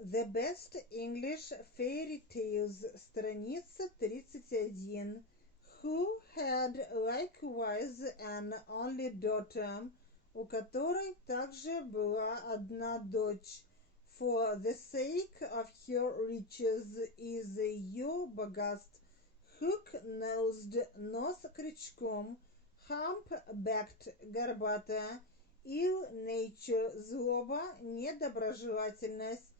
The Best English Fairy Tales, страница 31. Who had likewise an only daughter, у которой также была одна дочь. For the sake of her riches, из-за ее богатств, hook-nosed, нос крючком, hump-backed, горбатая, ill-nature, злоба, недоброжелательность,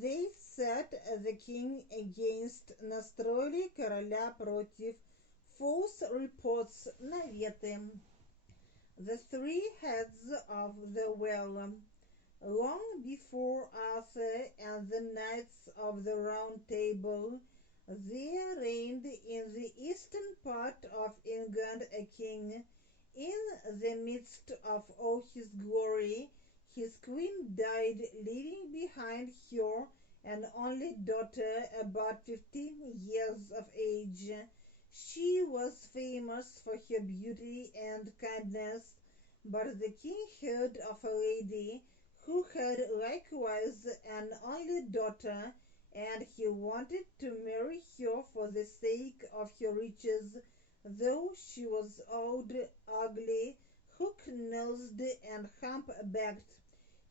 they set the king against, настроили короля против, false reports, наветы. The three heads of the well. Long before Arthur and the knights of the Round Table, there reigned in the eastern part of England a king. In the midst of all his glory, his queen died, leaving behind her an only daughter about 15 years of age. She was famous for her beauty and kindness, but the king heard of a lady who had likewise an only daughter, and he wanted to marry her for the sake of her riches, though she was old, ugly, hook-nosed, and hump-backed.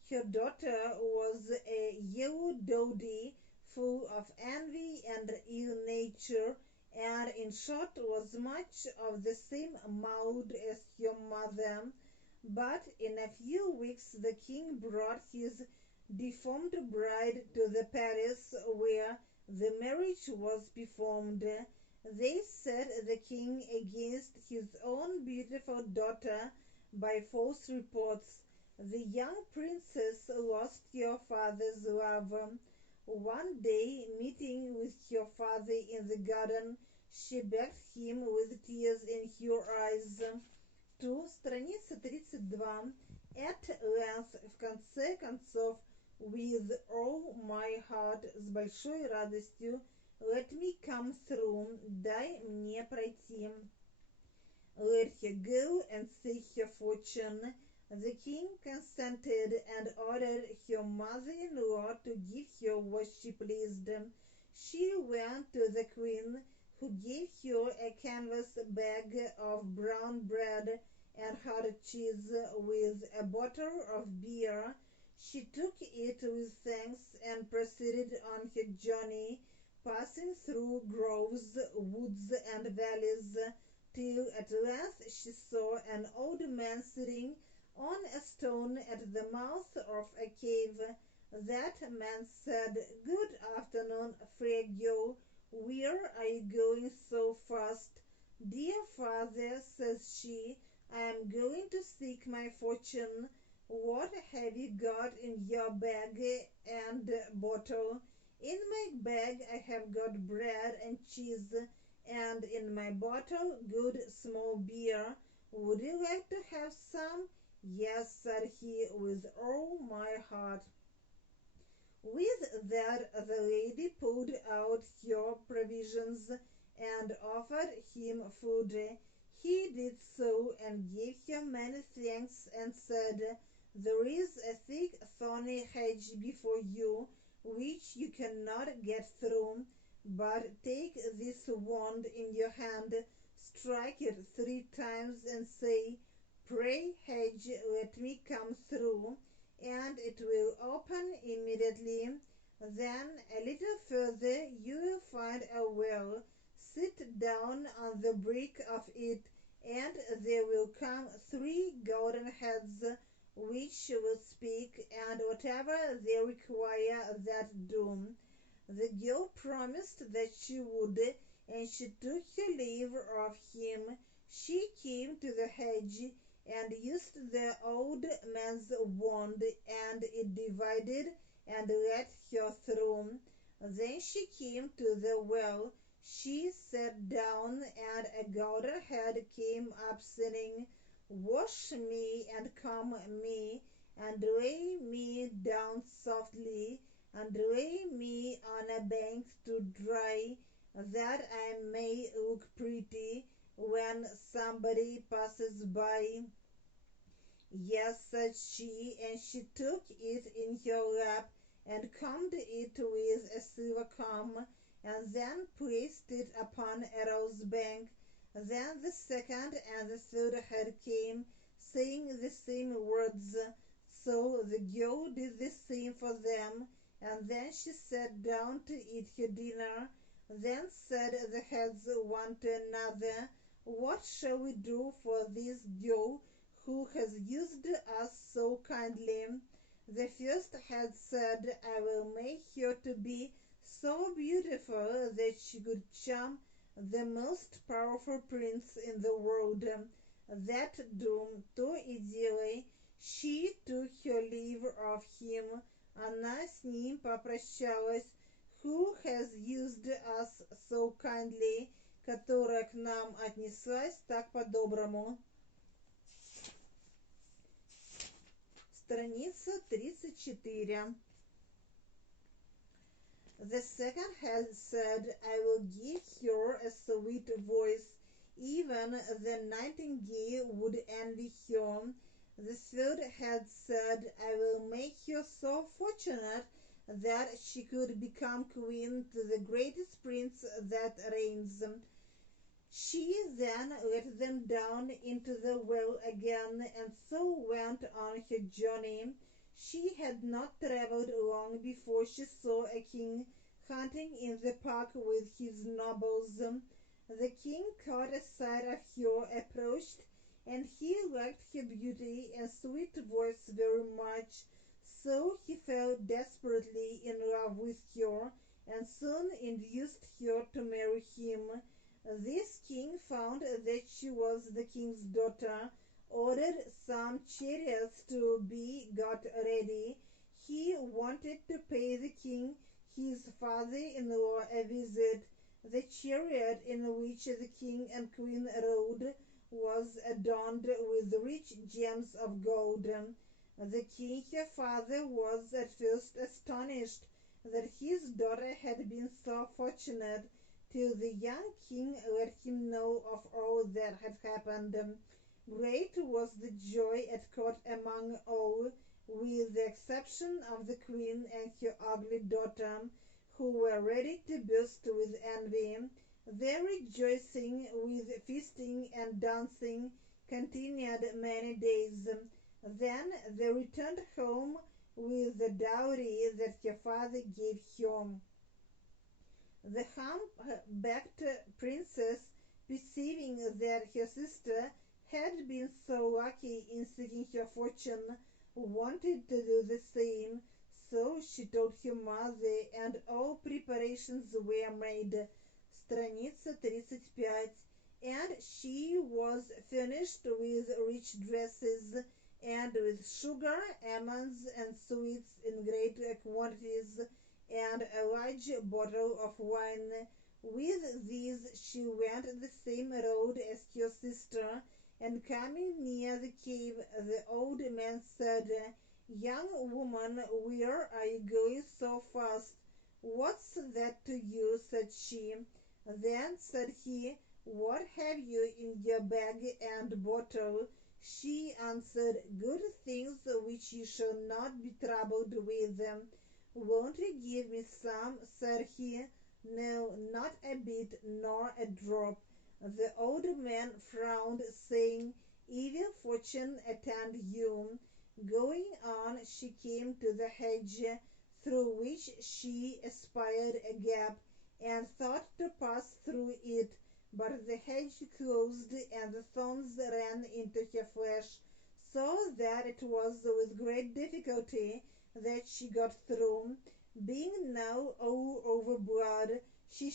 Her daughter was a yellow dowdy, full of envy and ill nature, and in short was much of the same mould as her mother. But in a few weeks the king brought his deformed bride to the palace where the marriage was performed. They set the king against his own beautiful daughter by false reports. The young princess lost her father's love. One day, meeting with her father in the garden, she begged him with tears in her eyes to, страница 32, at length, в конце концов, with all my heart, с большой радостью, let me come through, дай мне пройти. Let her go and seek her fortune. The king consented and ordered her mother-in-law to give her what she pleased. She went to the queen, who gave her a canvas bag of brown bread and hard cheese with a bottle of beer. She took it with thanks and proceeded on her journey, passing through groves, woods, and valleys, till at length she saw an old man sitting on a stone at the mouth of a cave. That man said, "Good afternoon, fair girl. Where are you going so fast?" "Dear father," says she, "I am going to seek my fortune." "What have you got in your bag and bottle?" "In my bag I have got bread and cheese, and in my bottle good small beer. Would you like to have some?" "Yes," said he, "with all my heart." With that the lady pulled out her provisions and offered him food. He did so and gave her many thanks and said, "There is a thick thorny hedge before you, which you cannot get through, but take this wand in your hand, strike it 3 times and say, 'Pray, hedge, let me come through,' and it will open immediately. Then a little further you will find a well. Sit down on the brink of it, and there will come 3 golden heads, which will speak, and whatever they require that do." The girl promised that she would, and she took her leave of him. She came to the hedge and used the old man's wand, and it divided and let her through. Then she came to the well. She sat down, and a golden head came up, saying, "Wash me and comb me, and lay me down softly, and lay me on a bank to dry, that I may look pretty when somebody passes by." "Yes," said she, and she took it in her lap and combed it with a silver comb, and then placed it upon a rose bank. Then the second and the third head came, saying the same words. So the girl did the same for them, and then she sat down to eat her dinner. Then said the heads one to another, "What shall we do for this girl who has used us so kindly?" The first head said, "I will make her to be so beautiful that she could charm the most powerful prince in the world." That done, too easily, she took her leave of him. Она с ним попрощалась. Who has used us so kindly, которая к нам отнеслась так по-доброму. Страница 34. The second had said, "I will give her a sweet voice. Even the nightingale would envy her." The third had said, "I will make her so fortunate that she could become queen to the greatest prince that reigns." She then let them down into the well again, and so went on her journey. She had not traveled long before she saw a king hunting in the park with his nobles. The king caught a sight of her, approached, and he liked her beauty and sweet voice very much. So he fell desperately in love with her, and soon induced her to marry him. This king found that she was the king's daughter, ordered some chariots to be got ready. He wanted to pay the king, his father-in-law, a visit. The chariot in which the king and queen rode was adorned with rich gems of gold. The king, her father, was at first astonished that his daughter had been so fortunate, till the young king let him know of all that had happened. Great was the joy at court among all, with the exception of the queen and her ugly daughter, who were ready to burst with envy. Their rejoicing, with feasting and dancing, continued many days. Then they returned home with the dowry that her father gave her. The hump-backed princess, perceiving that her sister had been so lucky in seeking her fortune, wanted to do the same, so she told her mother, and all preparations were made. Страница 35. And she was furnished with rich dresses, and with sugar, almonds, and sweets in great quantities, and a large bottle of wine. With these she went the same road as her sister, and coming near the cave, the old man said, "Young woman, where are you going so fast?" "What's that to you?" said she. Then said he, "What have you in your bag and bottle?" She answered, "Good things which you shall not be troubled with." "Won't you give me some?" said he. "No, not a bit, nor a drop." The old man frowned, saying, "Evil fortune attend you." Going on, she came to the hedge, through which she espied a gap, and thought to pass through it, but the hedge closed, and the thorns ran into her flesh, so that it was with great difficulty that she got through. Being now all over blood, she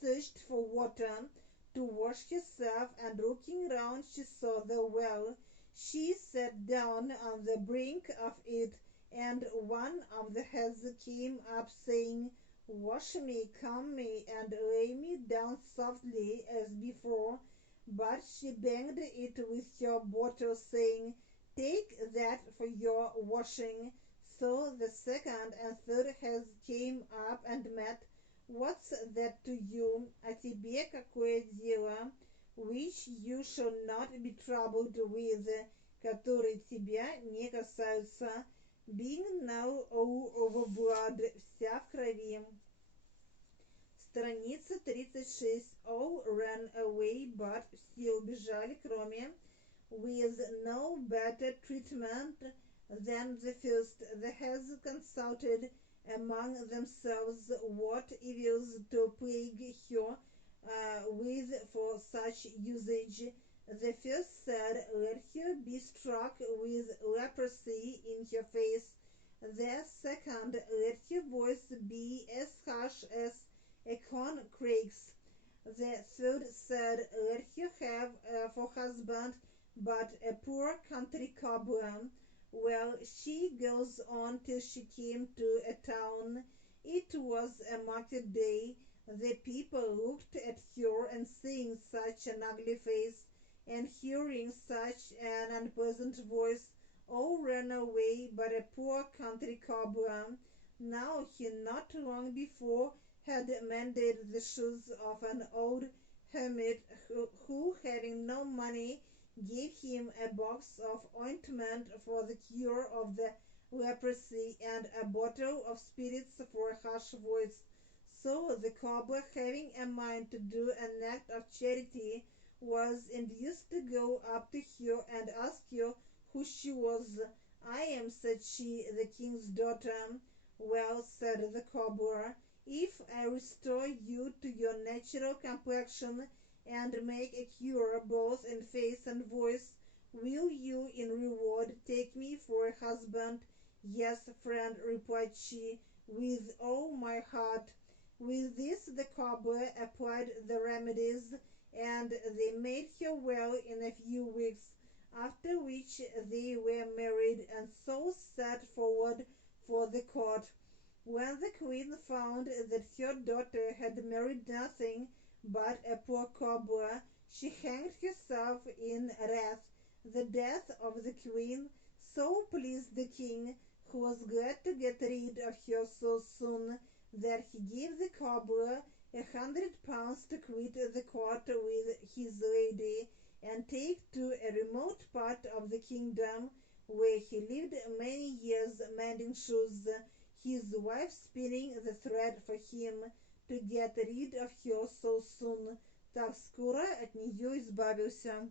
searched for water to wash herself, and looking round she saw the well. She sat down on the brink of it, and one of the heads came up, saying, "Wash me, comb me, and lay me down softly as before." But she banged it with her bottle, saying, "Take that for your washing." So the second and third heads came up and met. "What's that to you? А тебе какое дело? Which you shall not be troubled with, которые тебя не касаются." being now all over blood, вся в крови. Страница 36. All ran away, but все убежали, кроме with no better treatment than the first. The heads consulted among themselves what evils to plague her with for such usage. The first said, let her be struck with leprosy in her face. The second, let her voice be as harsh as a corn crake's. The third said, let her have for husband but a poor country cobbler. Well, she goes on till she came to a town. It was a market day. The people looked at her, and seeing such an ugly face and hearing such an unpleasant voice, all ran away but a poor country cobbler. Now he not long before had mended the shoes of an old hermit who having no money, gave him a box of ointment for the cure of the leprosy and a bottle of spirits for a harsh voice. So the cobbler, having a mind to do an act of charity, was induced to go up to her and ask her who she was. I am, said she, the king's daughter. Well, said the cobbler, if I restore you to your natural complexion and make a cure both in face and voice, will you in reward take me for a husband? Yes, friend, replied she, with all my heart. With this the cobbler applied the remedies, and they made her well in a few weeks, after which they were married and so set forward for the court. When the queen found that her daughter had married nothing but a poor cobbler, she hanged herself in wrath. The death of the queen so pleased the king, who was glad to get rid of her so soon, that he gave the cobbler £100 to quit the court with his lady and take to a remote part of the kingdom, where he lived many years mending shoes, his wife spinning the thread for him to get rid of her so soon. Так скоро от нее избавился.